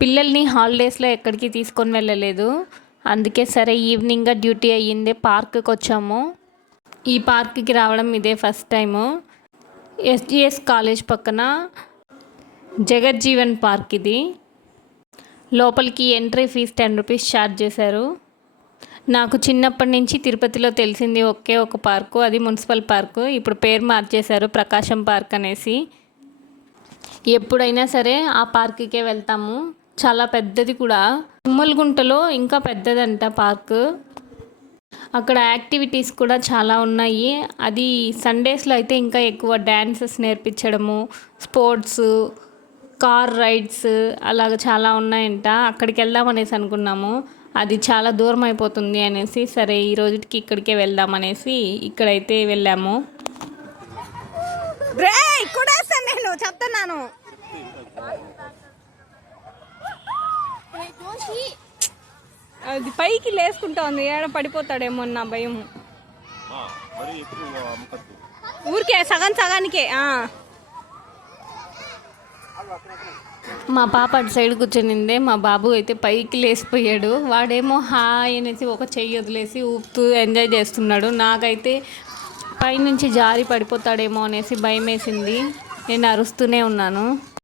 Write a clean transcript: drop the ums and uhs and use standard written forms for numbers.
పిల్లల్ని హాలిడేస్లో ఎక్కడికి తీసుకొని వెళ్ళలేదు. అందుకే సరే ఈవినింగ్గా డ్యూటీ అయ్యింది, పార్క్కి వచ్చాము. ఈ పార్క్కి రావడం ఇదే ఫస్ట్ టైము. ఎస్జిఎస్ కాలేజ్ పక్కన జగజ్జీవన్ పార్క్ ఇది. లోపలికి ఎంట్రీ ఫీజు 10 రూపీస్ ఛార్జ్ చేశారు. నాకు చిన్నప్పటి నుంచి తిరుపతిలో తెలిసింది ఒకే ఒక పార్కు, అది మున్సిపల్ పార్కు. ఇప్పుడు పేరు మార్చేశారు ప్రకాశం పార్క్ అనేసి. ఎప్పుడైనా సరే ఆ పార్క్కే వెళ్తాము. చాలా పెద్దది కూడా. తుమ్మలగుంటలో ఇంకా పెద్దదంట పార్కు. అక్కడ యాక్టివిటీస్ కూడా చాలా ఉన్నాయి. అది సండేస్లో అయితే ఇంకా ఎక్కువ డ్యాన్సెస్ నేర్పించడము, స్పోర్ట్స్, కార్ రైడ్స్ అలాగ చాలా ఉన్నాయంట. అక్కడికి వెళ్దామనేసి అనుకున్నాము. అది చాలా దూరం అయిపోతుంది అనేసి సరే ఈ రోజుకి ఇక్కడికే వెళ్దామనేసి ఇక్కడైతే వెళ్ళాము. నేను చెప్తున్నాను, అది పైకి లేసుకుంటా ఉంది, ఏడ పడిపోతాడేమో నా భయం. ఊరికే సగం సగానికే. మా పాప అటు సైడ్ కూర్చొనిందే, మా బాబు అయితే పైకి లేసిపోయాడు. వాడేమో హాయ్ అనేసి ఒక చెయ్యి వదిలేసి ఊపుతూ ఎంజాయ్ చేస్తున్నాడు. నాకైతే పైనుంచి జారి పడిపోతాడేమో అనేసి భయం వేసింది. నేను అరుస్తూనే ఉన్నాను.